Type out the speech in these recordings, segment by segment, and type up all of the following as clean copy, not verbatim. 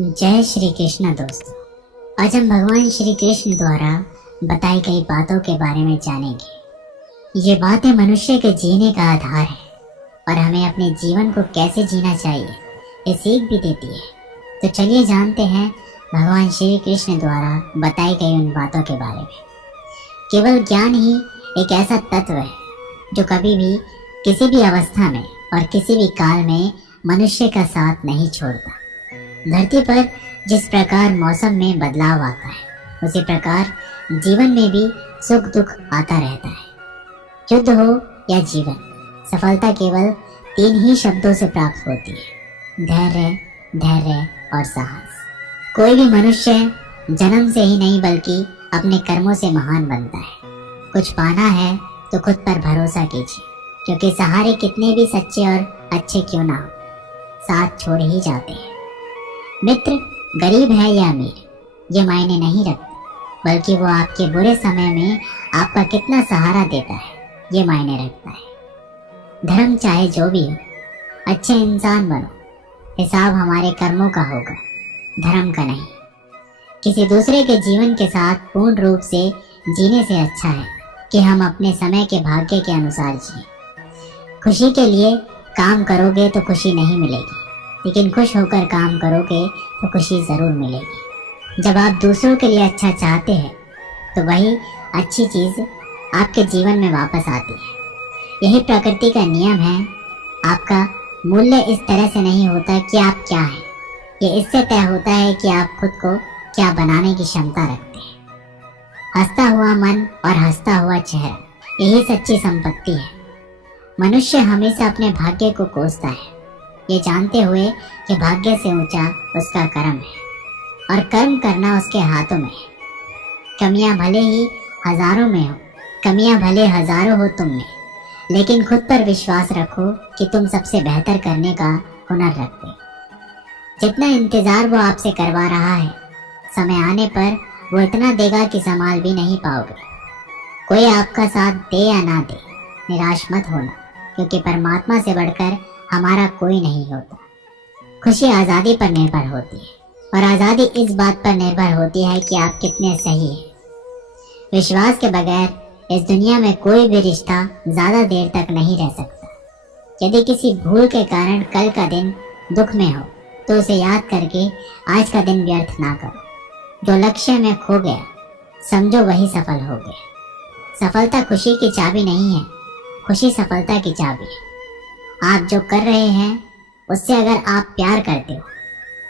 जय श्री कृष्ण दोस्तों। आज हम भगवान श्री कृष्ण द्वारा बताई गई बातों के बारे में जानेंगे। ये बातें मनुष्य के जीने का आधार है और हमें अपने जीवन को कैसे जीना चाहिए ये सीख भी देती है। तो चलिए जानते हैं भगवान श्री कृष्ण द्वारा बताई गई उन बातों के बारे में। केवल ज्ञान ही एक ऐसा तत्व है जो कभी भी किसी भी अवस्था में और किसी भी काल में मनुष्य का साथ नहीं छोड़ता। धरती पर जिस प्रकार मौसम में बदलाव आता है उसी प्रकार जीवन में भी सुख दुख आता रहता है। युद्ध हो या जीवन, सफलता केवल 3 ही शब्दों से प्राप्त होती है: धैर्य, धैर्य और साहस। कोई भी मनुष्य जन्म से ही नहीं बल्कि अपने कर्मों से महान बनता है। कुछ पाना है तो खुद पर भरोसा कीजिए, क्योंकि सहारे कितने भी सच्चे और अच्छे क्यों ना हो, साथ छोड़ ही जाते हैं। मित्र गरीब है या अमीर ये मायने नहीं रखता, बल्कि वो आपके बुरे समय में आपका कितना सहारा देता है ये मायने रखता है। धर्म चाहे जो भी हो, अच्छे इंसान बनो। हिसाब हमारे कर्मों का होगा, धर्म का नहीं। किसी दूसरे के जीवन के साथ पूर्ण रूप से जीने से अच्छा है कि हम अपने समय के भाग्य के अनुसार जिए। खुशी के लिए काम करोगे तो खुशी नहीं मिलेगी, लेकिन खुश होकर काम करोगे तो खुशी ज़रूर मिलेगी। जब आप दूसरों के लिए अच्छा चाहते हैं तो वही अच्छी चीज़ आपके जीवन में वापस आती है। यही प्रकृति का नियम है। आपका मूल्य इस तरह से नहीं होता कि आप क्या हैं, ये इससे तय होता है कि आप खुद को क्या बनाने की क्षमता रखते हैं। हंसता हुआ मन और हंसता हुआ चेहरा, यही सच्ची संपत्ति है। मनुष्य हमेशा अपने भाग्य को कोसता है, ये जानते हुए कि भाग्य से ऊंचा उसका कर्म है और कर्म करना उसके हाथों में है। कमियां भले ही हजारों में हो, कमियां भले हजारों हो तुम में, लेकिन खुद पर विश्वास रखो कि तुम सबसे बेहतर करने का हुनर रखते हो। जितना इंतजार वो आपसे करवा रहा है, समय आने पर वो इतना देगा कि संभाल भी नहीं पाओगे। कोई आपका साथ दे या ना दे, निराश मत होना, क्योंकि परमात्मा से बढ़कर हमारा कोई नहीं होता। खुशी आज़ादी पर निर्भर होती है और आज़ादी इस बात पर निर्भर होती है कि आप कितने सही हैं। विश्वास के बगैर इस दुनिया में कोई भी रिश्ता ज़्यादा देर तक नहीं रह सकता। यदि किसी भूल के कारण कल का दिन दुख में हो तो उसे याद करके आज का दिन व्यर्थ ना करो। जो लक्ष्य में खो गया समझो वही सफल हो गया। सफलता खुशी की चाबी नहीं है, खुशी सफलता की चाबी है। आप जो कर रहे हैं उससे अगर आप प्यार करते हो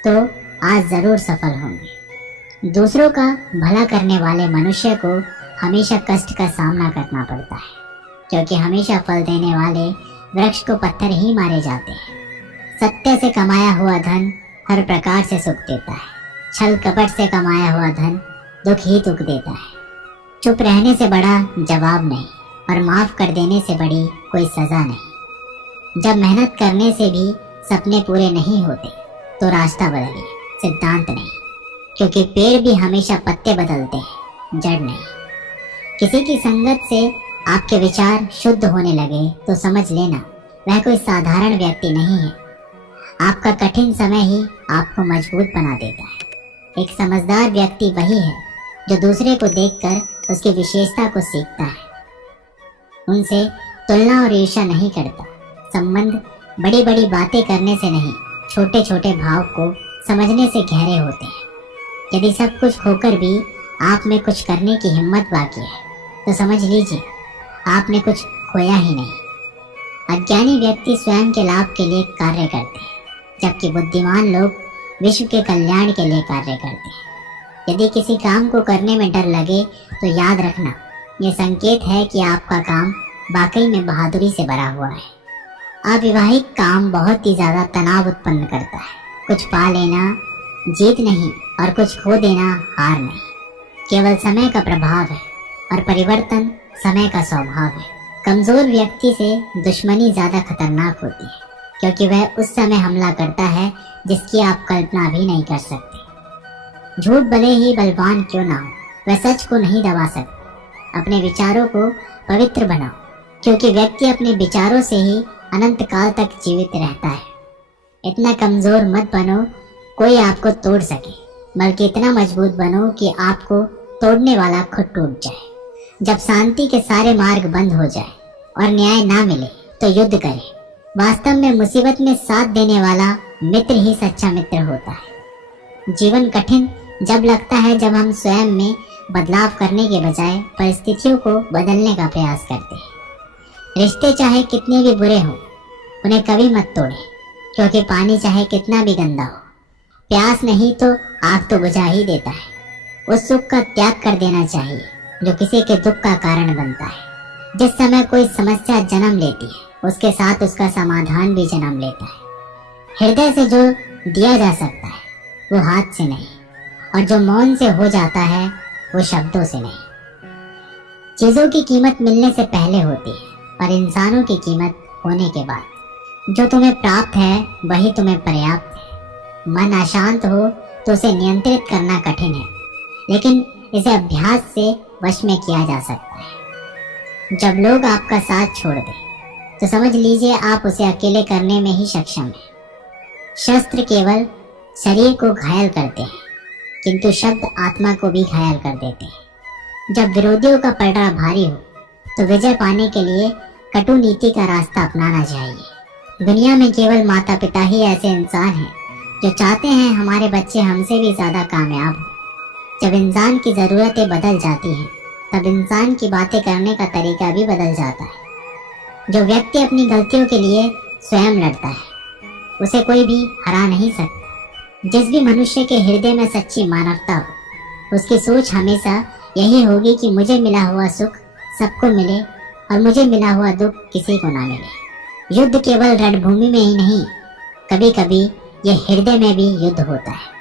तो आज ज़रूर सफल होंगे। दूसरों का भला करने वाले मनुष्य को हमेशा कष्ट का सामना करना पड़ता है, क्योंकि हमेशा फल देने वाले वृक्ष को पत्थर ही मारे जाते हैं। सत्य से कमाया हुआ धन हर प्रकार से सुख देता है, छल कपट से कमाया हुआ धन दुख ही दुख देता है। चुप रहने से बड़ा जवाब नहीं और माफ़ कर देने से बड़ी कोई सज़ा नहीं। जब मेहनत करने से भी सपने पूरे नहीं होते तो रास्ता बदलिए, सिद्धांत नहीं, क्योंकि पेड़ भी हमेशा पत्ते बदलते हैं, जड़ नहीं। किसी की संगत से आपके विचार शुद्ध होने लगे तो समझ लेना वह कोई साधारण व्यक्ति नहीं है। आपका कठिन समय ही आपको मजबूत बना देता है। एक समझदार व्यक्ति वही है जो दूसरे को देखकर उसकी विशेषता को सीखता है, उनसे तुलना और ईर्ष्या नहीं करता। संबंध बड़ी बड़ी बातें करने से नहीं, छोटे छोटे भाव को समझने से गहरे होते हैं। यदि सब कुछ होकर भी आप में कुछ करने की हिम्मत बाकी है तो समझ लीजिए आपने कुछ खोया ही नहीं। अज्ञानी व्यक्ति स्वयं के लाभ के लिए कार्य करते हैं, जबकि बुद्धिमान लोग विश्व के कल्याण के लिए कार्य करते हैं। यदि किसी काम को करने में डर लगे तो याद रखना ये संकेत है कि आपका काम वाकई में बहादुरी से भरा हुआ है। अविवाहिक काम बहुत ही ज़्यादा तनाव उत्पन्न करता है। कुछ पा लेना जीत नहीं और कुछ खो देना हार नहीं, केवल समय का प्रभाव है और परिवर्तन समय का स्वभाव है। कमज़ोर व्यक्ति से दुश्मनी ज़्यादा खतरनाक होती है, क्योंकि वह उस समय हमला करता है जिसकी आप कल्पना भी नहीं कर सकते। झूठ भले ही बलवान क्यों ना हो, वह सच को नहीं दबा सकता। अपने विचारों को पवित्र बनाओ, क्योंकि व्यक्ति अपने विचारों से ही अनंत काल तक जीवित रहता है। इतना कमज़ोर मत बनो कोई आपको तोड़ सके, बल्कि इतना मजबूत बनो कि आपको तोड़ने वाला खुद टूट जाए। जब शांति के सारे मार्ग बंद हो जाए और न्याय ना मिले तो युद्ध करें। वास्तव में मुसीबत में साथ देने वाला मित्र ही सच्चा मित्र होता है। जीवन कठिन जब लगता है जब हम स्वयं में बदलाव करने के बजाय परिस्थितियों को बदलने का प्रयास करते हैं। रिश्ते चाहे कितने भी बुरे हों, उन्हें कभी मत तोड़ें, क्योंकि पानी चाहे कितना भी गंदा हो, प्यास नहीं तो आग तो बुझा ही देता है। उस सुख का त्याग कर देना चाहिए जो किसी के दुख का कारण बनता है। जिस समय कोई समस्या जन्म लेती है, उसके साथ उसका समाधान भी जन्म लेता है। हृदय से जो दिया जा सकता है वो हाथ से नहीं, और जो मौन से हो जाता है वो शब्दों से नहीं। चीजों की कीमत मिलने से पहले होती है और इंसानों की कीमत होने के बाद। जो तुम्हें प्राप्त है वही तुम्हें पर्याप्त है। मन अशांत हो तो उसे नियंत्रित करना कठिन है, लेकिन इसे अभ्यास से वश में किया जा सकता है। जब लोग आपका साथ छोड़ दें तो समझ लीजिए आप उसे अकेले करने में ही सक्षम हैं। शस्त्र केवल शरीर को घायल करते हैं, किंतु शब्द आत्मा को भी घायल कर देते हैं। जब विरोधियों का पलड़ा भारी हो तो विजय पाने के लिए कटु नीति का रास्ता अपनाना चाहिए। दुनिया में केवल माता पिता ही ऐसे इंसान हैं जो चाहते हैं हमारे बच्चे हमसे भी ज्यादा कामयाब हो। जब इंसान की ज़रूरतें बदल जाती हैं तब इंसान की बातें करने का तरीका भी बदल जाता है। जो व्यक्ति अपनी गलतियों के लिए स्वयं लड़ता है उसे कोई भी हरा नहीं सकता। जिस भी मनुष्य के हृदय में सच्ची मानवता हो, उसकी सोच हमेशा यही होगी कि मुझे मिला हुआ सुख सबको मिले और मुझे मिला हुआ दुख किसी को ना मिले। युद्ध केवल रणभूमि में ही नहीं, कभी कभी यह हृदय में भी युद्ध होता है।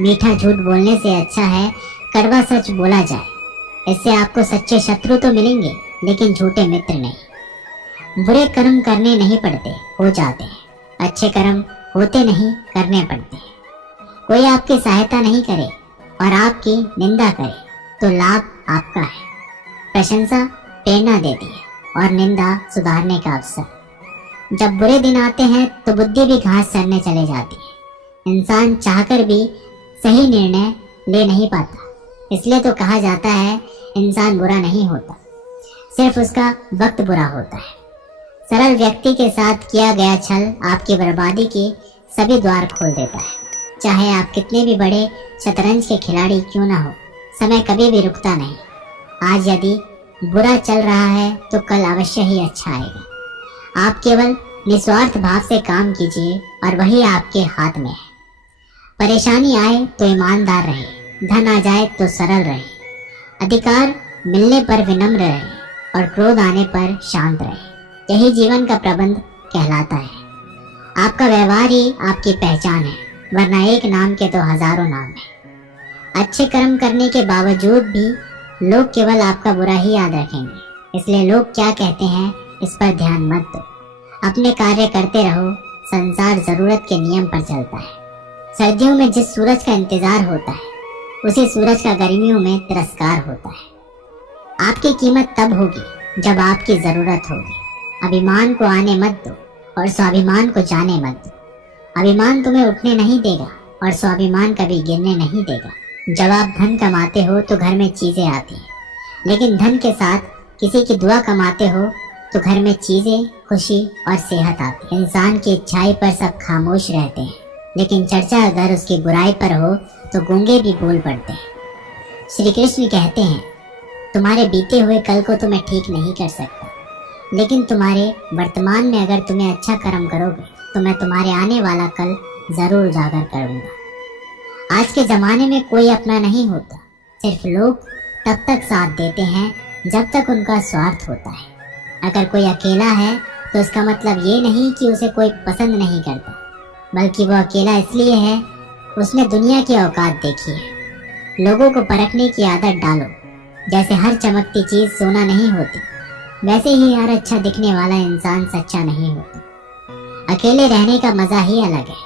मीठा झूठ बोलने से अच्छा है कड़वा सच बोला जाए। इससे आपको सच्चे शत्रु तो मिलेंगे, लेकिन झूठे मित्र नहीं। बुरे कर्म करने नहीं पड़ते, हो जाते हैं। अच्छे कर्म होते नहीं, करने पड़ते हैं। कोई आपकी सहायता नहीं करे और आपकी निंदा करे तो लाभ आपका है। प्रशंसा प्रेरणा देती है और निंदा सुधारने का अवसर। जब बुरे दिन आते हैं तो बुद्धि भी घास चरने चले जाती है। इंसान चाहकर भी सही निर्णय ले नहीं पाता, इसलिए तो कहा जाता है इंसान बुरा नहीं होता, सिर्फ उसका वक्त बुरा होता है। सरल व्यक्ति के साथ किया गया छल आपकी बर्बादी के सभी द्वार खोल देता है। चाहे आप कितने भी बड़े शतरंज के खिलाड़ी क्यों ना हो, समय कभी भी रुकता नहीं। आज यदि बुरा चल रहा है तो कल अवश्य ही अच्छा आएगा। आप केवल निस्वार्थ भाव से काम कीजिए और वही आपके हाथ में है। परेशानी आए तो ईमानदार रहे, धन आ जाए तो सरल रहे, अधिकार मिलने पर विनम्र रहे और क्रोध आने पर शांत रहे। यही जीवन का प्रबंध कहलाता है। आपका व्यवहार ही आपकी पहचान है, वरना एक नाम के तो हजारों नाम हैं। अच्छे कर्म करने के बावजूद भी लोग केवल आपका बुरा ही याद रखेंगे, इसलिए लोग क्या कहते हैं इस पर ध्यान मत दो। अपने कार्य करते रहो। संसार जरूरत के नियम पर चलता है। सर्दियों में जिस सूरज का इंतजार होता है उसी सूरज का गर्मियों में तिरस्कार होता है। आपकी कीमत तब होगी जब आपकी जरूरत होगी। अभिमान को आने मत दो और स्वाभिमान को जाने मत दो। अभिमान तुम्हें उठने नहीं देगा और स्वाभिमान कभी गिरने नहीं देगा। जब आप धन कमाते हो तो घर में चीजें आती हैं, लेकिन धन के साथ किसी की दुआ कमाते हो तो घर में चीजें, खुशी और सेहत आती है। इंसान की इच्छाई पर सब खामोश रहते हैं, लेकिन चर्चा अगर उसकी बुराई पर हो तो गूंगे भी बोल पड़ते हैं। श्री कृष्ण कहते हैं, तुम्हारे बीते हुए कल को तो मैं ठीक नहीं कर सकता, लेकिन तुम्हारे वर्तमान में अगर तुम्हें अच्छा कर्म करोगे तो मैं तुम्हारे आने वाला कल जरूर उजागर करूंगा। आज के जमाने में कोई अपना नहीं होता, सिर्फ लोग तब तक साथ देते हैं जब तक उनका स्वार्थ होता है। अगर कोई अकेला है तो इसका मतलब ये नहीं कि उसे कोई पसंद नहीं करता, बल्कि वो अकेला इसलिए है उसने दुनिया की औकात देखी है। लोगों को परखने की आदत डालो। जैसे हर चमकती चीज सोना नहीं होती, वैसे ही हर अच्छा दिखने वाला इंसान सच्चा नहीं होता। अकेले रहने का मजा ही अलग है,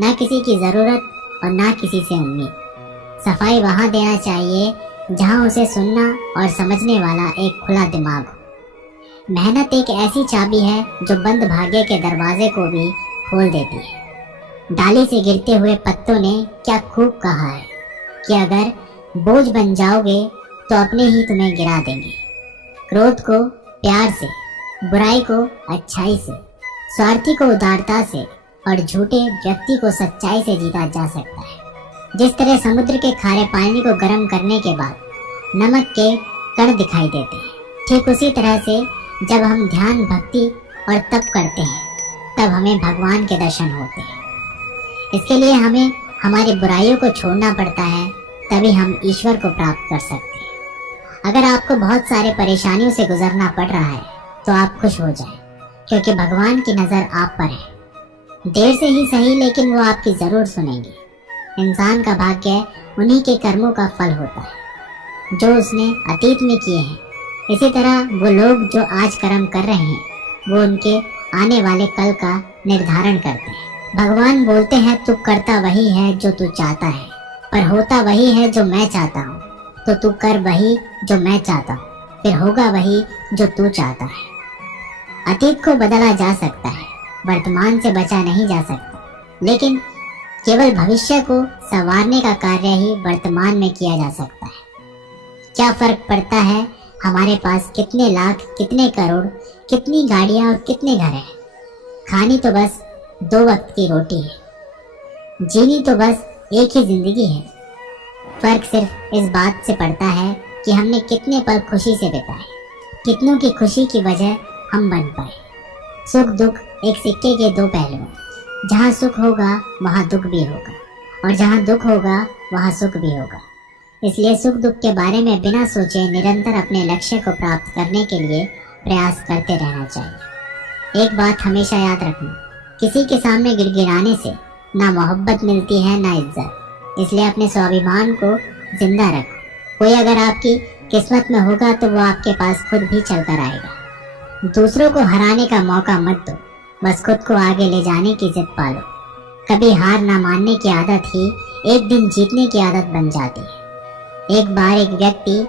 ना किसी की जरूरत और ना किसी से उम्मीद। सफाई वहां देना चाहिए जहां उसे सुनना और समझने वाला एक खुला दिमाग हो। मेहनत एक ऐसी चाबी है जो बंद भाग्य के दरवाजे को भी खोल देती है। डाली से गिरते हुए पत्तों ने क्या खूब कहा है कि अगर बोझ बन जाओगे तो अपने ही तुम्हें गिरा देंगे। क्रोध को प्यार से, बुराई को अच्छाई से, स्वार्थी को उदारता से और झूठे व्यक्ति को सच्चाई से जीता जा सकता है। जिस तरह समुद्र के खारे पानी को गर्म करने के बाद नमक के कण दिखाई देते हैं, ठीक उसी तरह से जब हम ध्यान, भक्ति और तप करते हैं तब हमें भगवान के दर्शन होते हैं। इसके लिए हमें हमारी बुराइयों को छोड़ना पड़ता है, तभी हम ईश्वर को प्राप्त कर सकते हैं। अगर आपको बहुत सारे परेशानियों से गुजरना पड़ रहा है तो आप खुश हो जाएं, क्योंकि भगवान की नज़र आप पर है। देर से ही सही, लेकिन वो आपकी ज़रूर सुनेंगे। इंसान का भाग्य उन्हीं के कर्मों का फल होता है जो उसने अतीत में किए हैं। इसी तरह वो लोग जो आज कर्म कर रहे हैं वो उनके आने वाले कल का निर्धारण करते हैं। भगवान बोलते हैं तू करता वही है जो तू चाहता है, पर होता वही है जो मैं चाहता हूँ। तो तू कर वही जो मैं चाहता हूँ, फिर होगा वही जो तू चाहता है। अतीत को बदला जा सकता है, वर्तमान से बचा नहीं जा सकता, लेकिन केवल भविष्य को संवारने का कार्य ही वर्तमान में किया जा सकता है। क्या फर्क पड़ता है हमारे पास कितने लाख, कितने करोड़, कितनी गाड़ियां और कितने घर हैं? खानी तो बस 2 वक्त की रोटी है, जीनी तो बस एक ही जिंदगी है। फर्क सिर्फ इस बात से पड़ता है कि हमने कितने पल खुशी से बिताए, कितनों की खुशी की वजह हम बन पाए। सुख दुख एक सिक्के के 2 पहलू हैं। जहाँ सुख होगा वहाँ दुख भी होगा, और जहाँ दुख होगा वहाँ सुख भी होगा। इसलिए सुख दुख के बारे में बिना सोचे निरंतर अपने लक्ष्य को प्राप्त करने के लिए प्रयास करते रहना चाहिए। एक बात हमेशा याद रखना, किसी के सामने गिड़गिड़ाने से ना मोहब्बत मिलती है ना इज्जत। इसलिए अपने स्वाभिमान को जिंदा रखो। कोई अगर आपकी किस्मत में होगा तो वो आपके पास खुद भी चलकर आएगा। दूसरों को हराने का मौका मत दो, बस खुद को आगे ले जाने की जिद पालो। कभी हार ना मानने की आदत ही एक दिन जीतने की आदत बन जाती है। एक बार एक व्यक्ति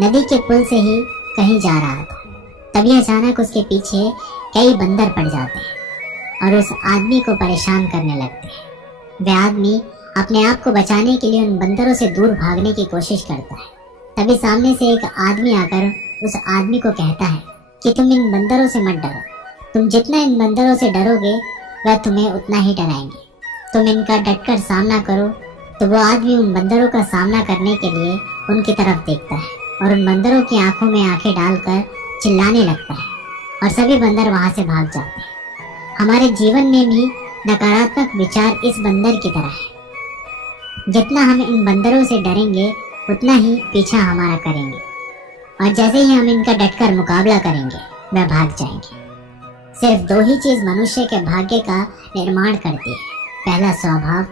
नदी के पुल से ही कहीं जा रहा था, तभी अचानक उसके पीछे कई बंदर पड़ जाते हैं और उस आदमी को परेशान करने लगते हैं। वह आदमी अपने आप को बचाने के लिए उन बंदरों से दूर भागने की कोशिश करता है। तभी सामने से एक आदमी आकर उस आदमी को कहता है कि तुम इन बंदरों से मत डरो, तुम जितना इन बंदरों से डरोगे वह तुम्हें उतना ही डराएंगे। तुम इनका डटकर सामना करो। तो वो आदमी उन बंदरों का सामना करने के लिए उनकी तरफ देखता है और उन बंदरों की आंखों में आंखें डालकर चिल्लाने लगता है और सभी बंदर वहां से भाग जाते हैं। हमारे जीवन में भी नकारात्मक विचार इस बंदर की तरह है। जितना हम इन बंदरों से डरेंगे उतना ही पीछा हमारा करेंगे, और जैसे ही हम इनका डटकर मुकाबला करेंगे वह भाग जाएंगे। सिर्फ 2 ही चीज मनुष्य के भाग्य का निर्माण करती है। पहला, स्वभाव।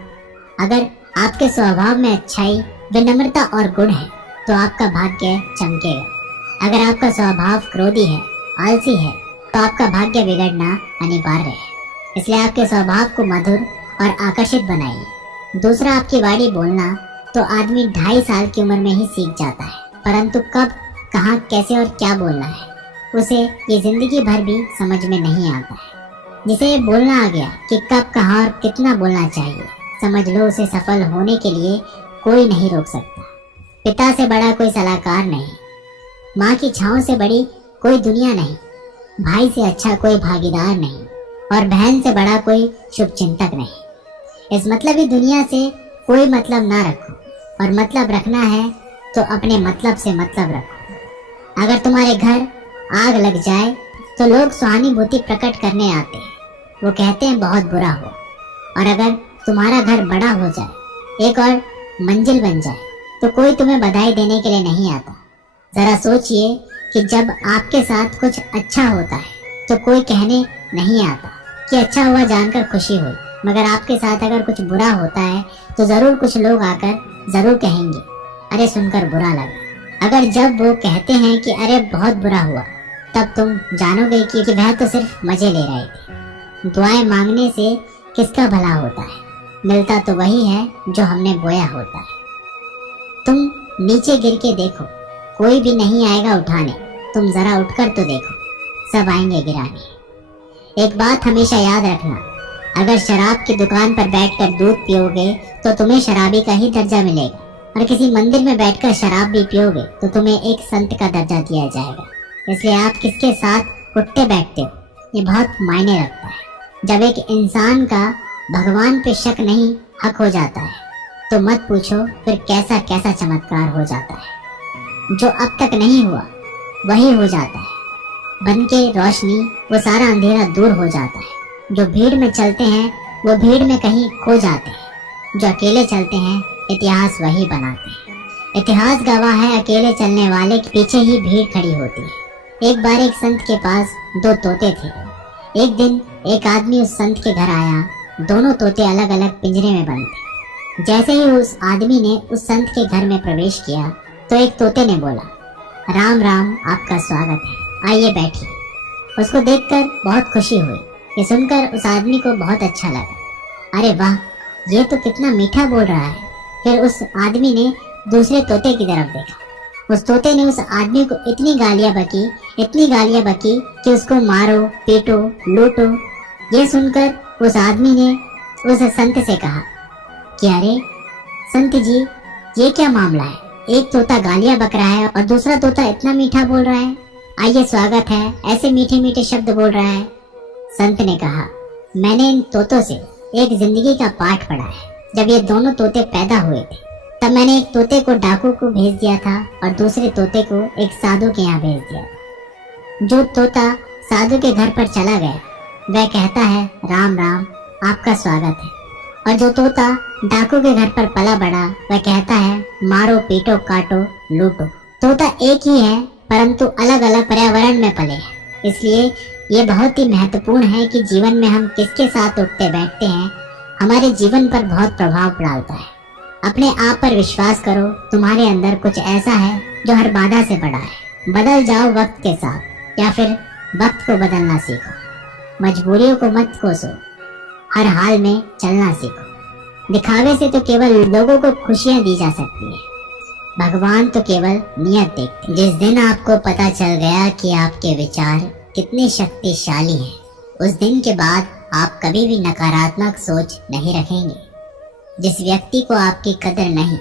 अगर आपके स्वभाव में अच्छाई, विनम्रता और गुण है तो आपका भाग्य चमकेगा। अगर आपका स्वभाव क्रोधी है, आलसी है, तो आपका भाग्य बिगड़ना अनिवार्य है। इसलिए आपके स्वभाव को मधुर और आकर्षित बनाइए। दूसरा, आपकी वाणी बोलना तो आदमी 2.5 साल की उम्र में ही सीख जाता है, परंतु कब, कहाँ, कैसे और क्या बोलना है उसे ये जिंदगी भर भी समझ में नहीं आता है। जिसे ये बोलना आ गया कि कब, कहाँ और कितना बोलना चाहिए, समझ लो उसे सफल होने के लिए कोई नहीं रोक सकता। पिता से बड़ा कोई सलाहकार नहीं, माँ की छाँव से बड़ी कोई दुनिया नहीं, भाई से अच्छा कोई भागीदार नहीं, और बहन से बड़ा कोई शुभचिंतक नहीं। इस मतलबी दुनिया से कोई मतलब ना रखो, और मतलब रखना है तो अपने मतलब से मतलब रखो। अगर तुम्हारे घर आग लग जाए तो लोग सहानुभूति प्रकट करने आते हैं, वो कहते हैं बहुत बुरा हो। और अगर तुम्हारा घर बड़ा हो जाए, एक और मंजिल बन जाए, तो कोई तुम्हें बधाई देने के लिए नहीं आता। जरा सोचिए कि जब आपके साथ कुछ अच्छा होता है तो कोई कहने नहीं आता कि अच्छा हुआ जानकर खुशी हुई, मगर आपके साथ अगर कुछ बुरा होता है तो जरूर कुछ लोग आकर जरूर कहेंगे अरे सुनकर बुरा लगा। अगर जब वो कहते हैं कि अरे बहुत बुरा हुआ, तब तुम जानोगे कि वह तो सिर्फ मजे ले रहे थे। दुआएं मांगने से किसका भला होता है, मिलता तो वही है जो हमने बोया होता है। तुम नीचे गिर के देखो, कोई भी नहीं आएगा उठाने, तुम जरा उठकर तो देखो, सब आएंगे गिराने। एक बात हमेशा याद रखना, अगर शराब की दुकान पर बैठकर दूध पियोगे तो तुम्हें शराबी का ही दर्जा मिलेगा, और किसी मंदिर में बैठकर शराब भी पियोगे तो तुम्हें एक संत का दर्जा दिया जाएगा। इसलिए आप किसके साथ उठते बैठते हो ये बहुत मायने रखता है। जब एक इंसान का भगवान पे शक नहीं हक हो जाता है तो मत पूछो फिर कैसा कैसा चमत्कार हो जाता है। जो अब तक नहीं हुआ वही हो जाता है। बन के रोशनी वो सारा अंधेरा दूर हो जाता है। जो भीड़ में चलते हैं वो भीड़ में कहीं खो जाते हैं। जो अकेले चलते हैं इतिहास वही बनाते हैं। इतिहास गवाह है अकेले चलने वाले के पीछे ही भीड़ खड़ी होती है। एक बार एक संत के पास 2 तोते थे। एक दिन एक आदमी उस संत के घर आया। दोनों तोते अलग अलग पिंजरे में बंद थे। जैसे ही उस आदमी ने उस संत के घर में प्रवेश किया तो एक तोते ने बोला, राम राम, आपका स्वागत है, आइए बैठिए। उसको देखकर बहुत खुशी हुई। ये सुनकर उस आदमी को बहुत अच्छा लगा। अरे वाह, ये तो कितना मीठा बोल रहा है। फिर उस आदमी ने दूसरे तोते की तरफ देखा। उस तोते ने उस आदमी को इतनी गालियां बकी कि उसको मारो, पीटो, लूटो। ये सुनकर उस आदमी ने उस संत से कहा कि अरे संत जी, ये क्या मामला है? एक तोता गालियां बक रहा है और दूसरा तोता इतना मीठा बोल रहा है। आइए स्वागत है, ऐसे मीठे मीठे शब्द बोल रहा है। संत ने कहा, मैंने इन तोतों से एक जिंदगी का पाठ पढ़ा है। जब ये दोनों तोते पैदा हुए थे तब मैंने एक तोते को डाकू को भेज दिया था और दूसरे तोते को एक साधु के यहाँ भेज दिया था। जो तोता साधु के घर पर चला गया वह कहता है, राम राम, आपका स्वागत है। और जो तोता डाकू के घर पर पला बड़ा वह कहता है, मारो, पीटो, काटो, लूटो। तोता एक ही है परंतु अलग अलग पर्यावरण में पले हैं। इसलिए ये बहुत ही महत्वपूर्ण है कि जीवन में हम किसके साथ उठते बैठते हैं हमारे जीवन पर बहुत प्रभाव डालता है। अपने आप पर विश्वास करो, तुम्हारे अंदर कुछ ऐसा है जो हर बाधा से बड़ा है। बदल जाओ वक्त के साथ, या फिर वक्त को बदलना सीखो। मजबूरियों को मत कोसो, हर हाल में चलना सीखो। दिखावे से तो केवल लोगों को खुशियां दी जा सकती है, भगवान तो केवल नियत देखते। जिस दिन आपको पता चल गया कि आपके विचार कितने शक्तिशाली हैं, उस दिन के बाद आप कभी भी नकारात्मक सोच नहीं रखेंगे। जिस व्यक्ति को आपकी कदर नहीं,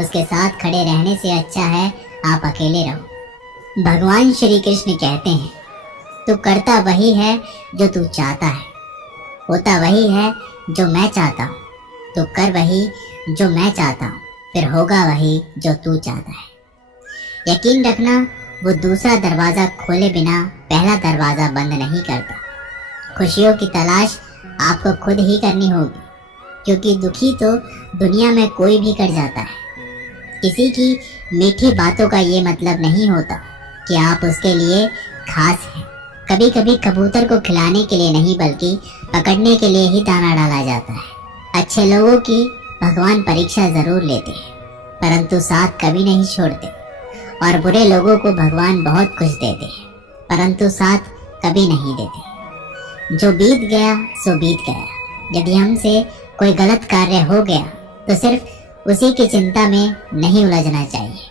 उसके साथ खड़े रहने से अच्छा है आप अकेले रहो। भगवान श्री कृष्ण कहते हैं, तू करता वही है जो तू चाहता है, होता वही है जो मैं चाहता हूँ। तू कर वही जो मैं चाहता हूँ, फिर होगा वही जो तू चाहता है। यकीन रखना, वो दूसरा दरवाजा खोले बिना पहला दरवाजा बंद नहीं करता। खुशियों की तलाश आपको खुद ही करनी होगी, क्योंकि दुखी तो दुनिया में कोई भी कर जाता है। किसी की मीठी बातों का ये मतलब नहीं होता कि आप उसके लिए खास हैं। कभी कभी कबूतर को खिलाने के लिए नहीं बल्कि पकड़ने के लिए ही दाना डाला जाता है। अच्छे लोगों की भगवान परीक्षा जरूर लेते हैं परंतु साथ कभी नहीं छोड़ते, और बुरे लोगों को भगवान बहुत कुछ देते हैं परंतु साथ कभी नहीं देते। जो बीत गया सो बीत गया। यदि हमसे कोई गलत कार्य हो गया तो सिर्फ उसी की चिंता में नहीं उलझना चाहिए,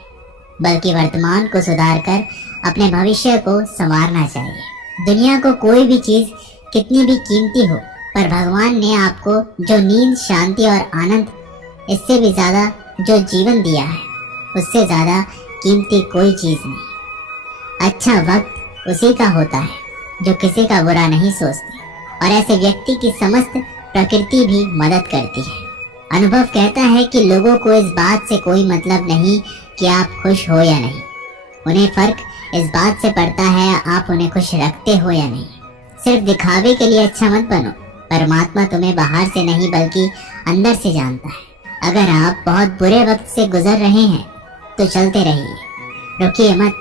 बल्कि वर्तमान को सुधार कर अपने भविष्य को संवारना चाहिए। दुनिया को कोई भी चीज कितनी भी कीमती हो, पर भगवान ने आपको जो नींद, शांति और आनंद, इससे भी ज्यादा जो जीवन दिया है, उससे ज्यादा कीमती कोई चीज नहीं। अच्छा वक्त उसी का होता है जो किसी का बुरा नहीं सोचती, और ऐसे व्यक्ति की समस्त प्रकृति भी मदद करती है। अनुभव कहता है कि लोगों को इस बात से कोई मतलब नहीं कि आप खुश हो या नहीं, उन्हें फर्क इस बात से पड़ता है आप उन्हें खुश रखते हो या नहीं। सिर्फ दिखावे के लिए अच्छा मत बनो, परमात्मा तुम्हें बाहर से नहीं बल्कि अंदर से जानता है। अगर आप बहुत बुरे वक्त से गुजर रहे हैं तो चलते रहिए, रुकिए मत,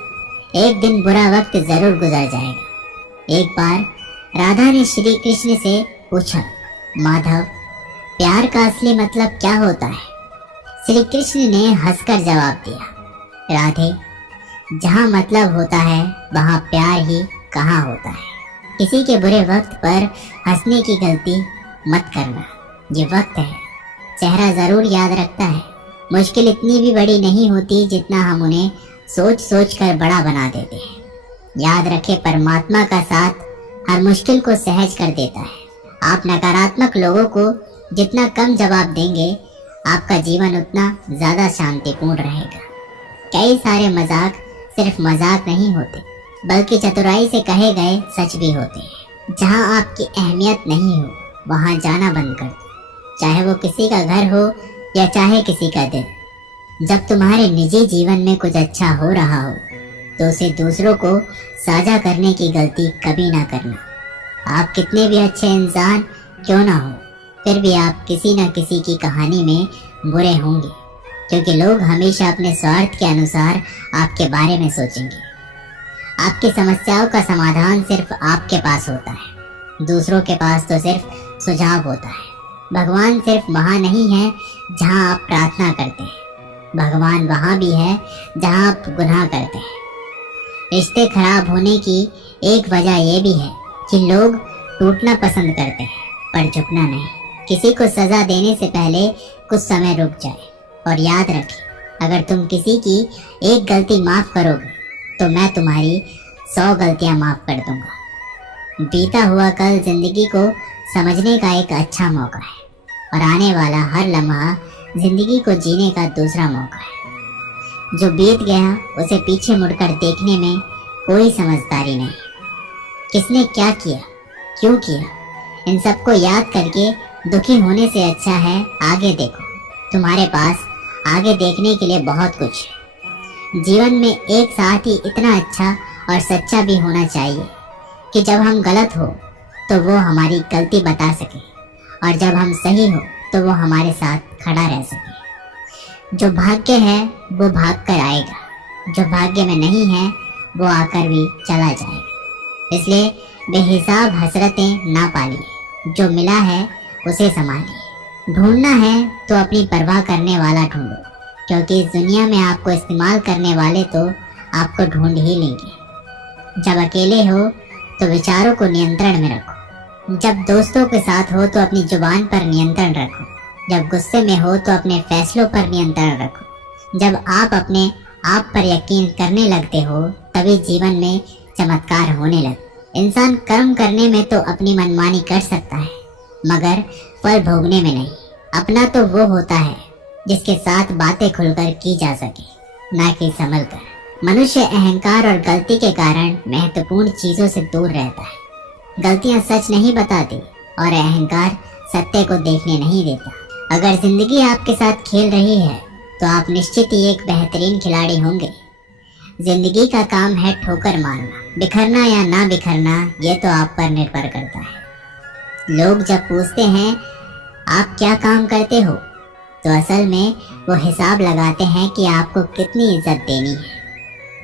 एक दिन बुरा वक्त जरूर गुजर जाएगा। एक बार राधा ने श्री कृष्ण से पूछा, माधव, प्यार का असली मतलब क्या होता है? श्री कृष्ण ने हंसकर जवाब दिया, राधे, जहाँ मतलब होता है वहाँ प्यार ही कहाँ होता है। किसी के बुरे वक्त पर हंसने की गलती मत करना। ये वक्त है, चेहरा जरूर याद रखता है। मुश्किल इतनी भी बड़ी नहीं होती जितना हम उन्हें सोच सोच कर बड़ा बना देते हैं। याद रखें, परमात्मा का साथ हर मुश्किल को सहज कर देता है। आप नकारात्मक लोगों को जितना कम जवाब देंगे, आपका जीवन उतना ज़्यादा शांतिपूर्ण रहेगा। कई सारे मजाक सिर्फ मजाक नहीं होते, बल्कि चतुराई से कहे गए सच भी होते हैं। जहां आपकी अहमियत नहीं हो, वहां जाना बंद कर दो, चाहे वो किसी का घर हो या चाहे किसी का दिल। जब तुम्हारे निजी जीवन में कुछ अच्छा हो रहा हो, तो उसे दूसरों को साझा करने की गलती कभी ना करना। आप कितने भी अच्छे इंसान क्यों ना हो, फिर भी आप किसी न किसी की कहानी में बुरे होंगे, क्योंकि लोग हमेशा अपने स्वार्थ के अनुसार आपके बारे में सोचेंगे। आपकी समस्याओं का समाधान सिर्फ आपके पास होता है, दूसरों के पास तो सिर्फ सुझाव होता है। भगवान सिर्फ वहाँ नहीं है जहाँ आप प्रार्थना करते हैं, भगवान वहाँ भी है जहाँ आप गुनाह करते हैं। रिश्ते खराब होने की एक वजह यह भी है कि लोग टूटना पसंद करते हैं, पर झुकना नहीं। किसी को सजा देने से पहले कुछ समय रुक जाए और याद रखें, अगर तुम किसी की एक गलती माफ करोगे तो मैं तुम्हारी 100 गलतियां माफ कर दूंगा। बीता हुआ कल जिंदगी को समझने का एक अच्छा मौका है, और आने वाला हर लम्हा जिंदगी को जीने का दूसरा मौका है। जो बीत गया उसे पीछे मुड़कर देखने में कोई समझदारी नहीं। किसने क्या किया, क्यों किया, इन सबको याद करके दुखी होने से अच्छा है आगे देखो। तुम्हारे पास आगे देखने के लिए बहुत कुछ है। जीवन में एक साथ ही इतना अच्छा और सच्चा भी होना चाहिए कि जब हम गलत हो तो वो हमारी गलती बता सके, और जब हम सही हो तो वो हमारे साथ खड़ा रह सके। जो भाग्य है वो भाग कर आएगा, जो भाग्य में नहीं है वो आकर भी चला जाएगा। इसलिए बेहिसाब हसरतें ना पालिए, जो मिला है उसे संभालिए। ढूंढना है तो अपनी परवाह करने वाला ढूंढो, क्योंकि इस दुनिया में आपको इस्तेमाल करने वाले तो आपको ढूंढ ही लेंगे। जब अकेले हो तो विचारों को नियंत्रण में रखो, जब दोस्तों के साथ हो तो अपनी जुबान पर नियंत्रण रखो, जब गुस्से में हो तो अपने फैसलों पर नियंत्रण रखो। जब आप अपने आप पर यकीन करने लगते हो तभी जीवन में चमत्कार होने लगते। इंसान कर्म करने में तो अपनी मनमानी कर सकता है, मगर फल भोगने में नहीं। अपना तो वो होता है जिसके साथ बातें खुलकर की जा सके, ना कि संभल कर। मनुष्य अहंकार और गलती के कारण महत्वपूर्ण चीजों से दूर रहता है। गलतियां सच नहीं बताती और अहंकार सत्य को देखने नहीं देता। अगर जिंदगी आपके साथ खेल रही है तो आप निश्चित ही एक बेहतरीन खिलाड़ी होंगे। जिंदगी का काम है ठोकर मारना, बिखरना या ना बिखरना ये तो आप पर निर्भर करता है। लोग जब पूछते हैं आप क्या काम करते हो, तो असल में वो हिसाब लगाते हैं कि आपको कितनी इज्जत देनी है।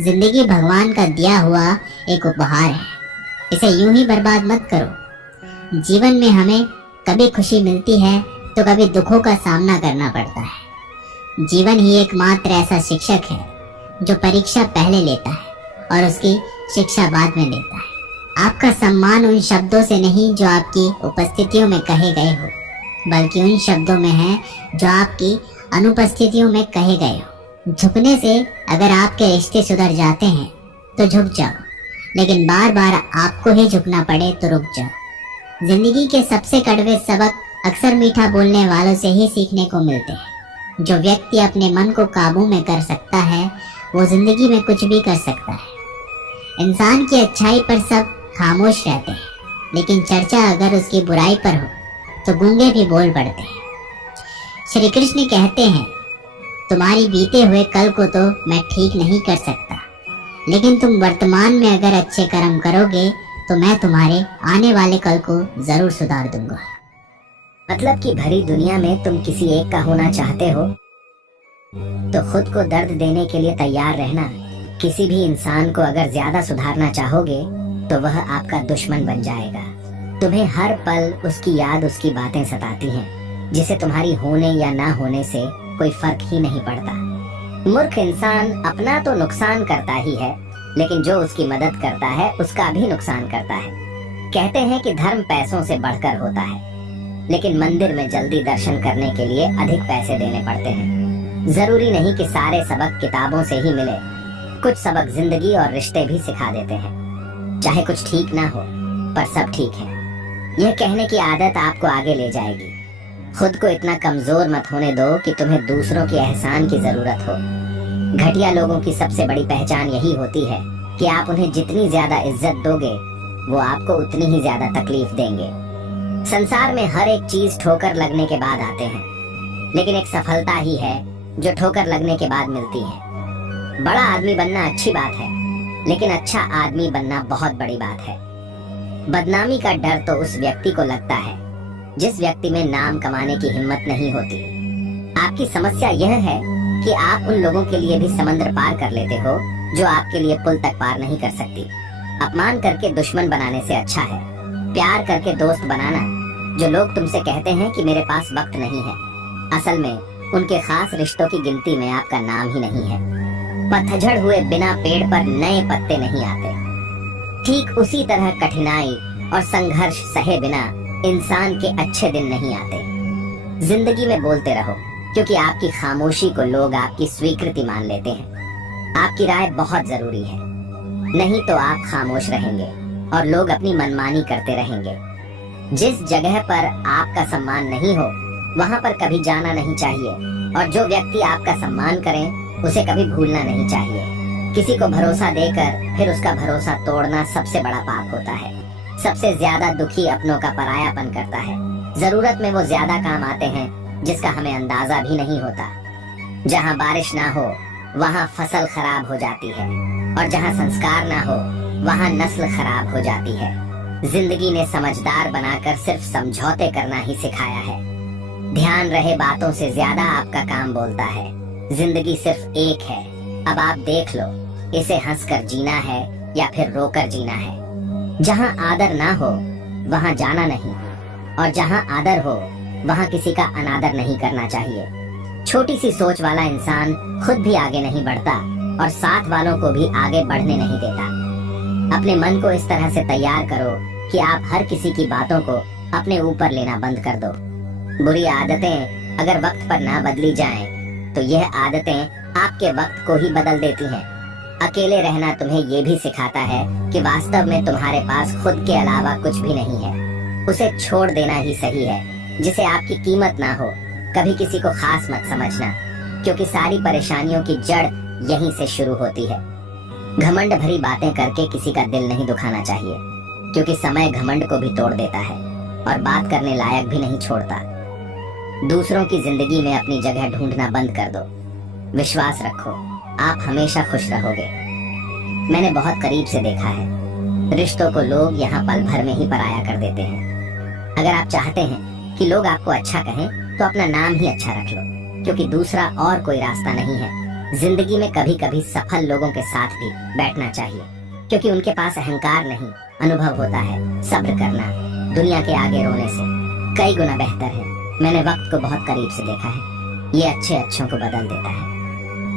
जिंदगी भगवान का दिया हुआ एक उपहार है, इसे यूं ही बर्बाद मत करो। जीवन में हमें कभी खुशी मिलती है तो कभी दुखों का सामना करना पड़ता है। जीवन ही एकमात्र ऐसा शिक्षक है जो परीक्षा पहले लेता है और उसकी शिक्षा बाद में देता है। आपका सम्मान उन शब्दों से नहीं जो आपकी उपस्थितियों में कहे गए हो, बल्कि उन शब्दों में है जो आपकी अनुपस्थितियों में कहे गए हो। झुकने से अगर आपके रिश्ते सुधर जाते हैं तो झुक जाओ, लेकिन बार बार आपको ही झुकना पड़े तो रुक जाओ। जिंदगी के सबसे कड़वे सबक अक्सर मीठा बोलने वालों से ही सीखने को मिलते हैं। जो व्यक्ति अपने मन को काबू में कर सकता है वो जिंदगी में कुछ भी कर सकता है। इंसान की अच्छाई पर सब खामोश रहते हैं, लेकिन चर्चा अगर उसकी बुराई पर हो तो गूंगे भी बोल पड़ते हैं। श्री कृष्ण कहते हैं तुम्हारी बीते हुए कल को तो मैं ठीक नहीं कर सकता, लेकिन तुम वर्तमान में अगर अच्छे कर्म करोगे तो मैं तुम्हारे आने वाले कल को जरूर सुधार दूंगा। मतलब कि भरी दुनिया में तुम किसी एक का होना चाहते हो तो खुद को दर्द देने के लिए तैयार रहना। किसी भी इंसान को अगर ज्यादा सुधारना चाहोगे तो वह आपका दुश्मन बन जाएगा। तुम्हें हर पल उसकी याद, उसकी बातें सताती हैं, जिसे तुम्हारी होने या ना होने से कोई फर्क ही नहीं पड़ता। मूर्ख इंसान अपना तो नुकसान करता ही है, लेकिन जो उसकी मदद करता है उसका भी नुकसान करता है। कहते हैं कि धर्म पैसों से बढ़कर होता है, लेकिन मंदिर में जल्दी दर्शन करने के लिए अधिक पैसे देने पड़ते हैं। जरूरी नहीं कि सारे सबक किताबों से ही मिले, कुछ सबक जिंदगी और रिश्ते भी सिखा देते हैं। चाहे कुछ ठीक ना हो पर सब ठीक है। यह कहने की आदत आपको आगे ले जाएगी। खुद को इतना कमजोर मत होने दो कि तुम्हें दूसरों के एहसान की जरूरत हो। घटिया लोगों की सबसे बड़ी पहचान यही होती है कि आप उन्हें जितनी ज्यादा इज्जत दोगे वो आपको उतनी ही ज्यादा तकलीफ देंगे। संसार में हर एक चीज ठोकर लगने के बाद आते हैं, लेकिन एक सफलता ही है जो ठोकर लगने के बाद मिलती है। बड़ा आदमी बनना अच्छी बात है, लेकिन अच्छा आदमी बनना बहुत बड़ी बात है। बदनामी का डर तो उस व्यक्ति को लगता है जिस व्यक्ति में नाम कमाने की हिम्मत नहीं होती। आपकी समस्या यह है कि आप उन लोगों के लिए भी समंदर पार कर लेते हो जो आपके लिए पुल तक पार नहीं कर सकती। अपमान करके दुश्मन बनाने से अच्छा है प्यार करके दोस्त बनाना। जो लोग तुमसे कहते हैं कि मेरे पास वक्त नहीं है, असल में उनके खास रिश्तों की गिनती में आपका नाम ही नहीं है। पतझड़ हुए बिना पेड़ पर नए पत्ते नहीं आते। ठीक उसी तरह कठिनाई और संघर्ष सहे बिना इंसान के अच्छे दिन नहीं आते। जिंदगी में बोलते रहो, क्योंकि आपकी खामोशी को लोग आपकी स्वीकृति मान लेते हैं। आपकी राय बहुत जरूरी है, नहीं तो आप खामोश रहेंगे और लोग अपनी मनमानी करते रहेंगे। जिस जगह पर आपका सम्मान नहीं हो वहां पर कभी जाना नहीं चाहिए, और जो व्यक्ति आपका सम्मान करे उसे कभी भूलना नहीं चाहिए। किसी को भरोसा देकर फिर उसका भरोसा तोड़ना सबसे बड़ा पाप होता है। सबसे ज्यादा दुखी अपनों का परायापन करता है। जरूरत में वो ज्यादा काम आते हैं जिसका हमें अंदाजा भी नहीं होता। जहाँ बारिश ना हो वहाँ फसल खराब हो जाती है, और जहाँ संस्कार ना हो वहाँ नस्ल खराब हो जाती है। जिंदगी ने समझदार बनाकर सिर्फ समझौते करना ही सिखाया है। ध्यान रहे बातों से ज्यादा आपका काम बोलता है। जिंदगी सिर्फ एक है, अब आप देख लो इसे हंसकर जीना है या फिर रोकर जीना है। जहाँ आदर ना हो वहाँ जाना नहीं, और जहाँ आदर हो वहाँ किसी का अनादर नहीं करना चाहिए। छोटी सी सोच वाला इंसान खुद भी आगे नहीं बढ़ता और साथ वालों को भी आगे बढ़ने नहीं देता। अपने मन को इस तरह से तैयार करो कि आप हर किसी की बातों को अपने ऊपर लेना बंद कर दो। बुरी आदतें अगर वक्त पर ना बदली जाएं, तो यह आदतें आपके वक्त को ही बदल देती हैं। अकेले रहना तुम्हें ये भी सिखाता है कि वास्तव में तुम्हारे पास खुद के अलावा कुछ भी नहीं है। उसे छोड़ देना ही सही है। जिसे आपकी कीमत ना हो कभी किसी को खास मत समझना, क्योंकि सारी परेशानियों की जड़ यहीं से शुरू होती है। घमंड भरी बातें करके किसी का दिल नहीं दुखाना चाहिए, क्योंकि समय घमंड को भी तोड़ देता है और बात करने लायक भी नहीं छोड़ता। दूसरों की जिंदगी में अपनी जगह ढूंढना बंद कर दो। विश्वास रखो, आप हमेशा खुश रहोगे। मैंने बहुत करीब से देखा है, रिश्तों को लोग यहाँ पल भर में ही पराया कर देते हैं। अगर आप चाहते हैं कि लोग आपको अच्छा कहें तो अपना नाम ही अच्छा रख लो, क्योंकि दूसरा और कोई रास्ता नहीं है। जिंदगी में कभी कभी सफल लोगों के साथ भी बैठना चाहिए, क्योंकि उनके पास अहंकार नहीं, अनुभव होता है। सब्र करना दुनिया के आगे रोने से कई गुना बेहतर है। मैंने वक्त को बहुत करीब से देखा है, ये अच्छे अच्छों को बदल देता है।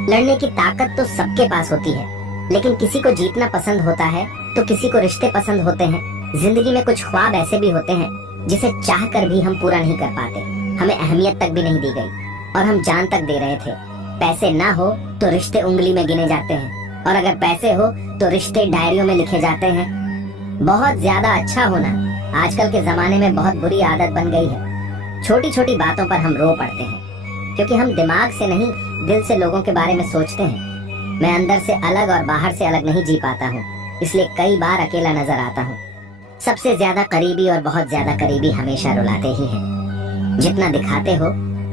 लड़ने की ताकत तो सबके पास होती है, लेकिन किसी को जीतना पसंद होता है तो किसी को रिश्ते पसंद होते हैं। जिंदगी में कुछ ख्वाब ऐसे भी होते हैं जिसे चाह कर भी हम पूरा नहीं कर पाते। हमें अहमियत तक भी नहीं दी गई और हम जान तक दे रहे थे। पैसे ना हो तो रिश्ते उंगली में गिने जाते हैं, और अगर पैसे हो तो रिश्ते डायरियों में लिखे जाते हैं। बहुत ज्यादा अच्छा होना आजकल के जमाने में बहुत बुरी आदत बन गई है। छोटी छोटी बातों पर हम रो पड़ते हैं, क्योंकि हम दिमाग से नहीं दिल से लोगों के बारे में सोचते हैं। मैं अंदर से अलग और बाहर से अलग नहीं जी पाता हूँ, इसलिए कई बार अकेला नजर आता हूँ। सबसे ज्यादा करीबी और बहुत ज्यादा करीबी हमेशा रुलाते ही हैं। जितना दिखाते हो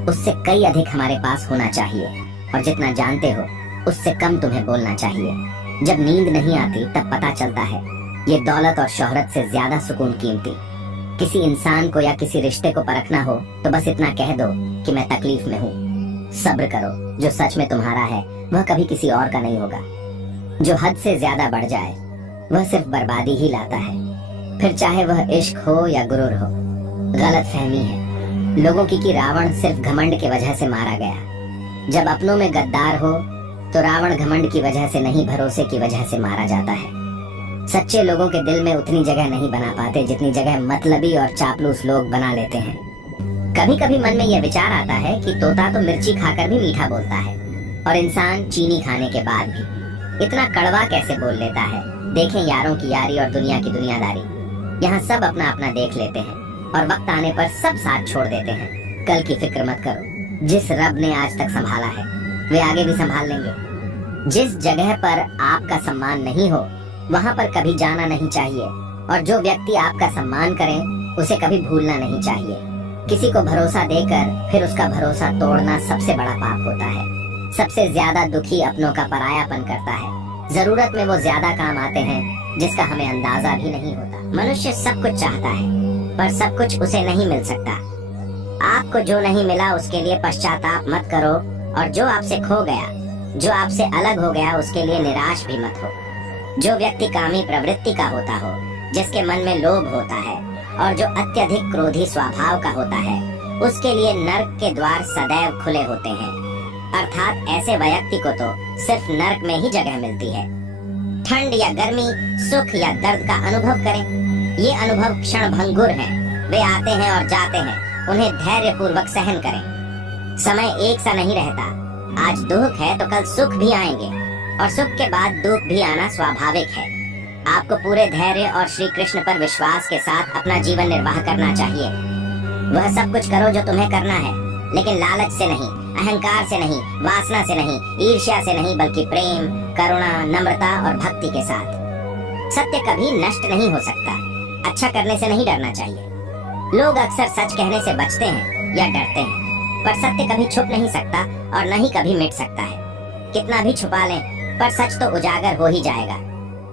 उससे कई अधिक हमारे पास होना चाहिए, और जितना जानते हो उससे कम तुम्हें बोलना चाहिए। जब नींद नहीं आती तब पता चलता है ये दौलत और शोहरत से ज्यादा सुकून कीमती। किसी इंसान को या किसी रिश्ते को परखना हो तो बस इतना कह दो कि मैं तकलीफ में हूँ। सब्र करो, जो सच में तुम्हारा है वह कभी किसी और का नहीं होगा। जो हद से ज्यादा बढ़ जाए वह सिर्फ बर्बादी ही लाता है, फिर चाहे वह इश्क हो या गुरूर हो। गलत फहमी है लोगों की कि रावण सिर्फ घमंड की वजह से मारा गया। जब अपनों में गद्दार हो तो रावण घमंड की वजह से नहीं, भरोसे की वजह से मारा जाता है। सच्चे लोगों के दिल में उतनी जगह नहीं बना पाते जितनी जगह मतलबी और चापलूस लोग बना लेते हैं। कभी कभी मन में यह विचार आता है कि तोता तो मिर्ची खाकर भी मीठा बोलता है, और इंसान चीनी खाने के बाद भी इतना कड़वा कैसे बोल लेता है। देखें यारों की यारी और दुनिया की दुनियादारी। यहाँ सब अपना अपना देख लेते हैं और वक्त आने पर सब साथ छोड़ देते हैं। कल की फिक्र मत करो, जिस रब ने आज तक संभाला है वे आगे भी संभाल लेंगे। जिस जगह पर आपका सम्मान नहीं हो वहाँ पर कभी जाना नहीं चाहिए, और जो व्यक्ति आपका सम्मान करे उसे कभी भूलना नहीं चाहिए। किसी को भरोसा देकर फिर उसका भरोसा तोड़ना सबसे बड़ा पाप होता है। सबसे ज्यादा दुखी अपनों का परायापन करता है। जरूरत में वो ज्यादा काम आते हैं जिसका हमें अंदाजा भी नहीं होता। मनुष्य सब कुछ चाहता है पर सब कुछ उसे नहीं मिल सकता। आपको जो नहीं मिला उसके लिए पश्चाताप मत करो, और जो आपसे खो गया, जो आपसे अलग हो गया, उसके लिए निराश भी मत हो। जो व्यक्ति कामी प्रवृत्ति का होता हो, जिसके मन में लोभ होता है और जो अत्यधिक क्रोधी स्वभाव का होता है, उसके लिए नर्क के द्वार सदैव खुले होते हैं। अर्थात ऐसे व्यक्ति को तो सिर्फ नर्क में ही जगह मिलती है। ठंड या गर्मी, सुख या दर्द का अनुभव करें। ये अनुभव क्षण भंगुर हैं। वे आते हैं और जाते हैं, उन्हें धैर्य पूर्वक सहन करें। समय एक सा नहीं रहता। आज दुख है तो कल सुख भी आएंगे, और सुख के बाद दुख भी आना स्वाभाविक है। आपको पूरे धैर्य और श्री कृष्ण पर विश्वास के साथ अपना जीवन निर्वाह करना चाहिए। वह सब कुछ करो जो तुम्हें करना है, लेकिन लालच से नहीं, अहंकार से नहीं, वासना से नहीं, ईर्ष्या से नहीं, बल्कि प्रेम, करुणा, नम्रता और भक्ति के साथ। सत्य कभी नष्ट नहीं हो सकता। अच्छा करने से नहीं डरना चाहिए। लोग अक्सर सच कहने से बचते हैं या डरते हैं, पर सत्य कभी छुप नहीं सकता और न ही कभी मिट सकता है। कितना भी छुपा लें, पर सच तो उजागर हो ही जाएगा।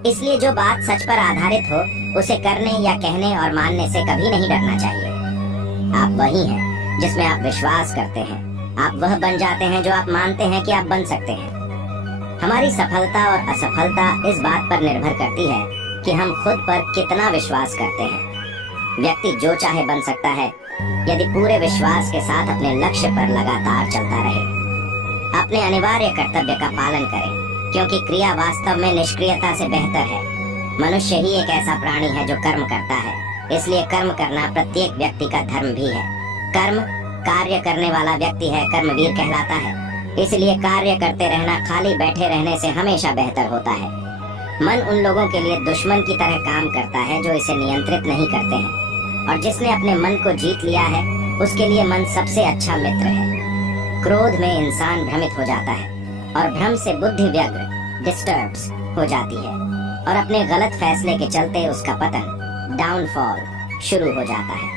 इसलिए जो बात सच पर आधारित हो उसे करने या कहने और मानने से कभी नहीं डरना चाहिए। आप वही हैं जिसमें आप विश्वास करते हैं। आप वह बन जाते हैं जो आप मानते हैं कि आप बन सकते हैं। हमारी सफलता और असफलता इस बात पर निर्भर करती है कि हम खुद पर कितना विश्वास करते हैं। व्यक्ति जो चाहे बन सकता है यदि पूरे विश्वास के साथ अपने लक्ष्य पर लगातार चलता रहे। अपने अनिवार्य कर्तव्य का पालन करें, क्योंकि क्रिया वास्तव में निष्क्रियता से बेहतर है। मनुष्य ही एक ऐसा प्राणी है जो कर्म करता है, इसलिए कर्म करना प्रत्येक व्यक्ति का धर्म भी है। कर्म कार्य करने वाला व्यक्ति है, कर्मवीर कहलाता है। इसलिए कार्य करते रहना खाली बैठे रहने से हमेशा बेहतर होता है। मन उन लोगों के लिए दुश्मन की तरह काम करता है जो इसे नियंत्रित नहीं करते हैं, और जिसने अपने मन को जीत लिया है उसके लिए मन सबसे अच्छा मित्र है। क्रोध में इंसान भ्रमित हो जाता है और भ्रम से बुद्धि व्यग्र डिस्टर्ब्स हो जाती है, और अपने गलत फैसले के चलते उसका पतन, डाउनफॉल शुरू हो जाता है।